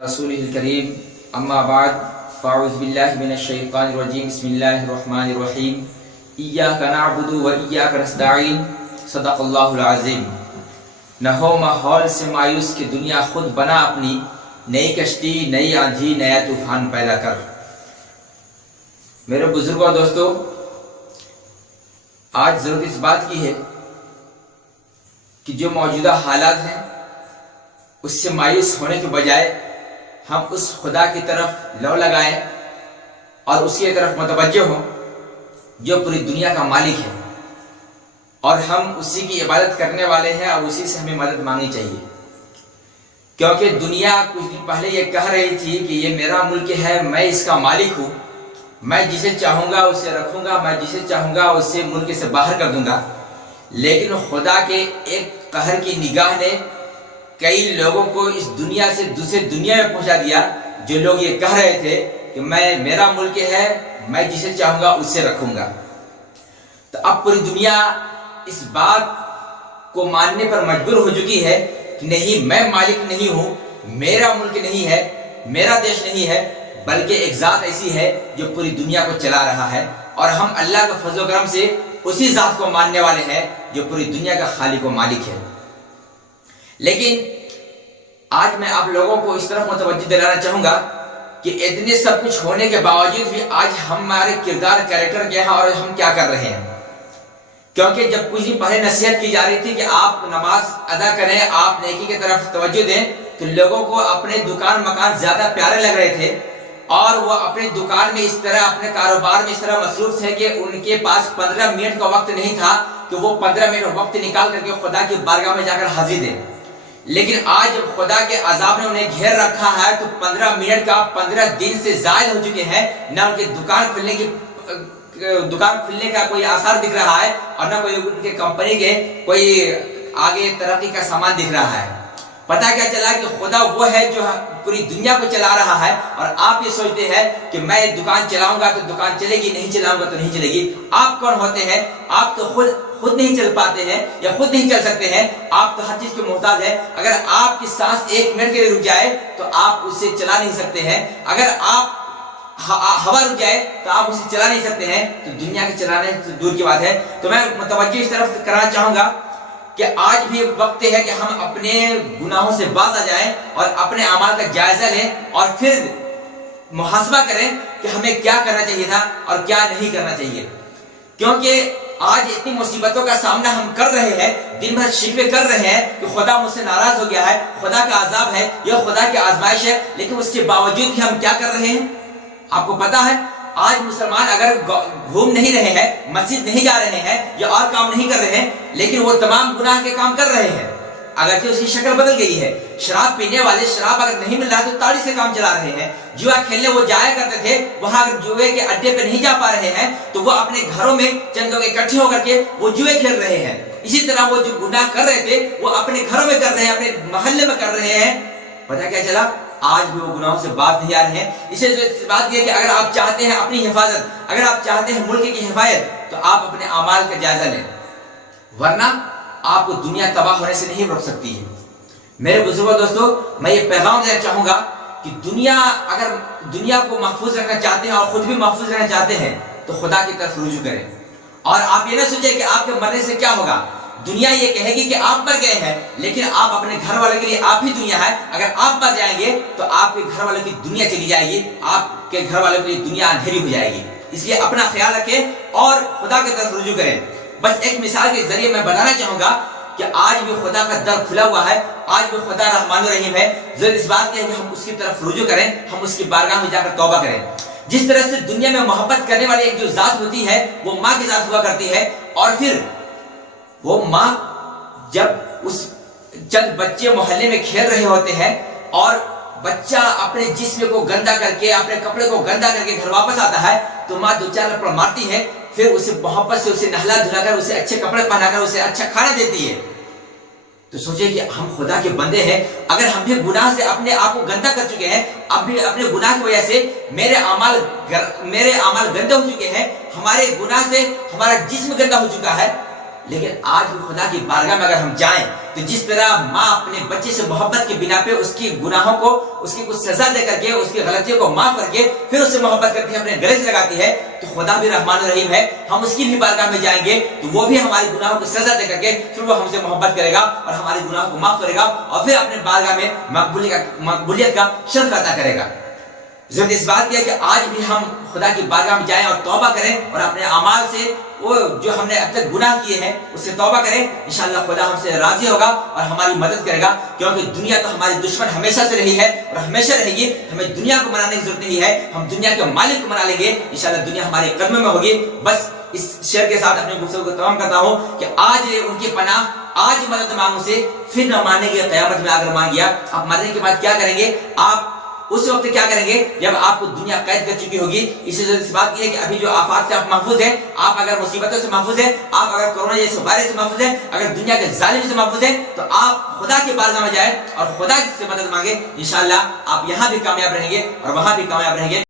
रसूलिल करीम अम्मा बाद फ़अऊज़ु बिल्लाहि मिनश शैतानिर रजीम बिस्मिल्लाहिर रहमानिर रहीम इय्याका नअबुदु व इय्याका नस्तईन सदक़ल्लाहुल अज़ीम। न हो माहौल से मायूस कि दुनिया खुद बना अपनी, नई कश्ती नई आंधी नया तूफान पैदा कर। मेरे बुजुर्गों और दोस्तों, आज जरूरत इस बात की है कि जो मौजूदा हालात हैं उससे मायूस होने के बजाय हम उस खुदा की तरफ लौ लगाएं और उसकी तरफ मुतवज्जो हों जो पूरी दुनिया का मालिक है, और हम उसी की इबादत करने वाले हैं और उसी से हमें मदद मांगनी चाहिए। क्योंकि दुनिया कुछ दिन पहले ये कह रही थी कि ये मेरा मुल्क है, मैं इसका मालिक हूँ, मैं जिसे चाहूँगा उसे रखूँगा, मैं जिसे चाहूँगा उसे मुल्क से बाहर कर दूँगा। लेकिन खुदा के एक कहर की निगाह ने कई लोगों को इस दुनिया से दूसरे दुनिया में पहुंचा दिया। जो लोग ये कह रहे थे कि मेरा मुल्क है, मैं जिसे चाहूंगा उससे रखूंगा, तो अब पूरी दुनिया इस बात को मानने पर मजबूर हो चुकी है कि नहीं, मैं मालिक नहीं हूं, मेरा मुल्क नहीं है, मेरा देश नहीं है, बल्कि एक जात ऐसी है जो पूरी दुनिया को चला रहा है, और हम अल्लाह के फजल करम से उसी जात को मानने वाले हैं जो पूरी दुनिया का खालिक व मालिक है। लेकिन आज मैं आप लोगों को इस तरफ मुतवज्जो दिलाना चाहूंगा कि इतने सब कुछ होने के बावजूद भी आज हमारे किरदार कैरेक्टर क्या है और हम क्या कर रहे हैं। क्योंकि जब कुछ दिन पहले नसीहत की जा रही थी कि आप नमाज अदा करें, आप नेकी की तरफ तवज्जो दें, तो लोगों को अपने दुकान मकान ज्यादा प्यारे लग रहे थे और वो अपने दुकान में इस तरह, अपने कारोबार में इस तरह मसरूफ थे कि उनके पास 15 मिनट का वक्त नहीं था कि वो 15 मिनट वक्त निकाल करके खुदा की बारगाह में जाकर हाजिर दें। लेकिन आज जब खुदा के अजाब ने उन्हें घेर रखा है तो 15 मिनट का 15 दिन से जायद हो चुके हैं। न उनके दुकान खुलने का कोई आसार दिख रहा है और न कोई उनके कंपनी के कोई आगे तरक्की का सामान दिख रहा है। पता क्या चला कि खुदा वो है जो पूरी दुनिया को चला रहा है, और आप ये सोचते हैं कि मैं दुकान चलाऊंगा तो दुकान चलेगी, नहीं चलाऊंगा तो नहीं चलेगी। आप कौन होते हैं? आप तो खुद नहीं चल पाते हैं या खुद नहीं चल सकते हैं। आप तो हर चीज के मोहताज हैं। अगर आपकी सांस 1 मिनट के लिए रुक जाए तो आप उसे चला नहीं सकते हैं। अगर आप हवा रुक जाए तो आप उसे चला नहीं सकते हैं। तो दुनिया के चलाने से दूर की बात है। तो मैं मुतवज्जो इस तरफ कराना चाहूंगा कि आज भी वक्त है कि हम अपने गुनाहों से बाज आ जाएं और अपने अमाल का जायजा लें और फिर मुहासबा करें कि हमें क्या करना चाहिए था और क्या नहीं करना चाहिए। क्योंकि आज इतनी मुसीबतों का सामना हम कर रहे हैं, दिन भर शिकवे कर रहे हैं कि खुदा मुझसे नाराज हो गया है, खुदा का अजाब है, यह खुदा की आजमाइश है। लेकिन उसके बावजूद भी हम क्या कर रहे हैं? आपको पता है, आज मुसलमान अगर घूम नहीं रहे हैं, मस्जिद नहीं जा रहे हैं या और काम नहीं कर रहे हैं, लेकिन वो तमाम गुनाह के काम कर रहे हैं। अगर उसकी शक्ल बदल गई है, शराब पीने वाले शराब अगर नहीं मिल रहा तो ताड़ी से काम चला रहे हैं। जुआ खेलने वो जाया करते थे, वहां अगर जुए के अड्डे पे नहीं जा पा रहे हैं तो वो अपने घरों में चंद लोग इकट्ठे होकर के वो जुए खेल रहे हैं। इसी तरह वो जो गुनाह कर रहे थे वो अपने घरों में कर रहे हैं, अपने मोहल्ले में कर रहे हैं। पता क्या चला? आज भी वो गुनाहों से बात नहीं आ रहे हैं। इसे बात यह कि अगर आप चाहते हैं अपनी हिफाजत, अगर आप चाहते हैं मुल्क की हिफाजत, तो आप अपने अमाल का जायजा लें, वरना आपको दुनिया तबाह होने से नहीं रोक सकती है। मेरे बुजुर्गों दोस्तों, मैं ये पैगाम देना चाहूंगा कि अगर दुनिया को महफूज रखना चाहते हैं और खुद भी महफूज रहना चाहते हैं तो खुदा की तरफ रुजू करें। और आप ये ना सोचें कि आपके मरने से क्या होगा। दुनिया ये कहेगी कि आप मर गए हैं, लेकिन आप अपने घर वालों के लिए आप ही दुनिया है। अगर आप मर जाएंगे तो आपके घर वालों की दुनिया चली जाएगी, आपके घर वालों के लिए दुनिया अंधेरी हो जाएगी। इसलिए अपना ख्याल रखें और खुदा की तरफ रुजू करें। बस एक मिसाल के जरिए मैं बताना चाहूंगा कि आज भी खुदा का दर खुला हुआ है, आज भी खुदा रहमान रहीम है। जरूरत इस बात की है कि हम उसकी तरफ रुजू करें, हम उसकी बारगाह में जाकर तौबा करें। जिस तरह से दुनिया में मोहब्बत करने वाली एक जो जात होती है वो माँ की जात हुआ करती है, और फिर वो माँ जब उस चंद बच्चे मोहल्ले में खेल रहे होते हैं और बच्चा अपने जिस्म को गंदा करके, अपने कपड़े को गंदा करके घर वापस आता है, तो माँ 2-4 लपड़ मारती है, फिर उसे मोहब्बत से उसे नहला धुलाकर, उसे अच्छे कपड़े पहनाकर, उसे अच्छा खाना देती है। तो सोचे कि हम खुदा के बंदे हैं, अगर हम भी गुनाह से अपने आप को गंदा कर चुके हैं, अब भी अपने गुनाह की वजह से मेरे अमाल गंदे हो चुके हैं, हमारे गुनाह से हमारा जिस्म गंदा हो चुका है, लेकिन आज भी खुदा की बारगाह में अगर हम जाएं تو جس طرح ماں اپنے بچے سے محبت کے بنا پہ اس کی گناہوں کو اس کی کچھ سزا دے کر کے اس کی غلطیوں کو معاف کر کے پھر اس سے محبت کرتی ہے, اپنے گلے سے لگاتی ہے, تو خدا بھی رحمان الرحیم ہے. ہم اس کی بھی بارگاہ میں جائیں گے تو وہ بھی ہماری گناہوں کو سزا دے کر کے پھر وہ ہم سے محبت کرے گا اور ہماری گناہوں کو معاف کرے گا اور پھر اپنے بارگاہ میں مقبولیت کا شرف عطا کرے گا. ضرورت اس بات کی ہے کہ آج بھی ہم خدا کی بارگاہ میں جائیں اور توبہ کریں اور اپنے اعمال سے وہ جو ہم نے اب تک گناہ کیے ہیں اس سے توبہ کریں. انشاءاللہ خدا ہم سے راضی ہوگا اور ہماری مدد کرے گا, کیونکہ دنیا تو ہماری دشمن ہمیشہ سے رہی ہے اور ہمیشہ رہے گی. ہمیں دنیا کو منانے کی ضرورت نہیں ہے, ہم دنیا کے مالک کو منا لیں گے. انشاءاللہ دنیا ہمارے قدموں میں ہوگی. بس اس شعر کے ساتھ اپنے گفتگو کو تمام کرتا ہوں کہ آج ان کی پناہ, آج مدد مانگو سے پھر نہ ماننے کی قیامت میں اگر مان گیا. آپ مرنے کے بعد کیا کریں گے؟ آپ اس وقت کیا کریں گے جب آپ کو دنیا قید کر چکی ہوگی. اسی وجہ سے بات یہ ہے کہ ابھی جو آفات سے آپ محفوظ ہیں, آپ اگر مصیبتوں سے محفوظ ہیں, آپ اگر کورونا جیسے وائرس سے محفوظ ہیں, اگر دنیا کے ظالم سے محفوظ ہیں, تو آپ خدا کے بارگاہ میں جائیں اور خدا سے مدد مانگیں. انشاءاللہ آپ یہاں بھی کامیاب رہیں گے اور وہاں بھی کامیاب رہیں گے.